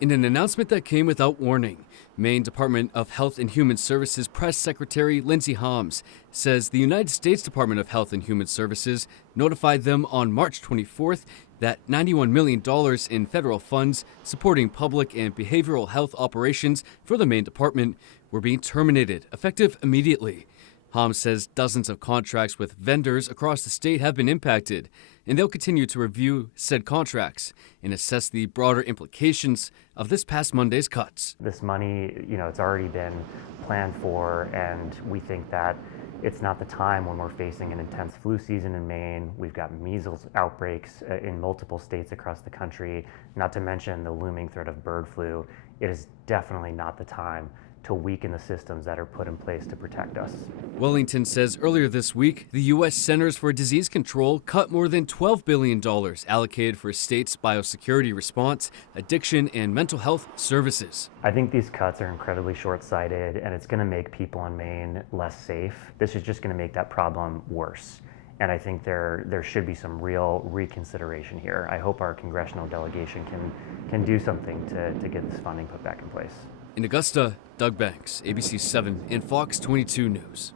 In an announcement that came without warning, Maine Department of Health and Human Services Press Secretary Lindsay Holmes says the United States Department of Health and Human Services notified them on March 24th that $91 million in federal funds supporting public and behavioral health operations for the Maine Department were being terminated, effective immediately. Holmes says dozens of contracts with vendors across the state have been impacted, and they'll continue to review said contracts and assess the broader implications of this past Monday's cuts. This money, it's already been planned for, and we think that it's not the time when we're facing an intense flu season in Maine. We've got measles outbreaks in multiple states across the country, not to mention the looming threat of bird flu. It is definitely not the time to weaken the systems that are put in place to protect us. Wellington says earlier this week, the U.S. Centers for Disease Control cut more than $12 billion allocated for states' biosecurity response, addiction, and mental health services. I think these cuts are incredibly short-sighted, and it's going to make people in Maine less safe. This is just going to make that problem worse. And I think there should be some real reconsideration here. I hope our congressional delegation can do something to get this funding put back in place. In Augusta, Doug Banks, ABC 7 and Fox 22 News.